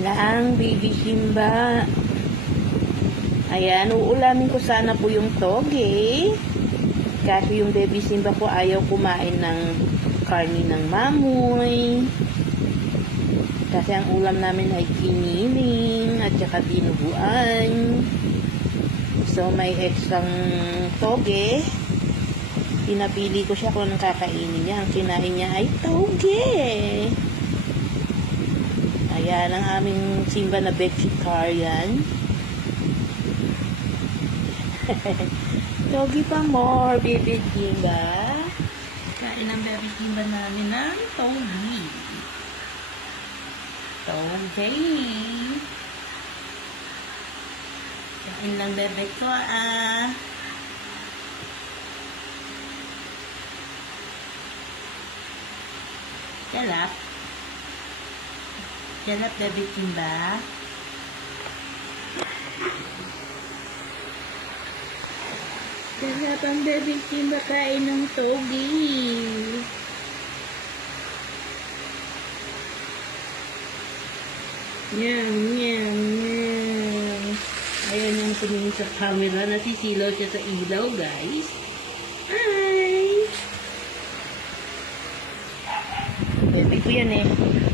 lang, baby Simba. Ayan, uulamin ko sana po yung toge. Kasi yung baby Simba ko ayaw kumain ng karni ng mamoy. Kasi ang ulam namin ay kiniling at saka dinuguan. So, may extrang toge. Pinapili ko siya kung anong kakainin niya. Ang kinain niya ay toge. Ayan, ang aming Simba na vegetarian. Toge pa more, baby Simba. Kain ang baby Simba namin ng toge. Toge. Kain lang bebe ko Galap. Galap, baby Simba. Galap ang baby Simba kain ng toge. Nyam, nyam, nyam. Ayan yung tumingin sa camera. Nasisilaw siya sa ilaw, guys. Hi! Baby ko yan eh.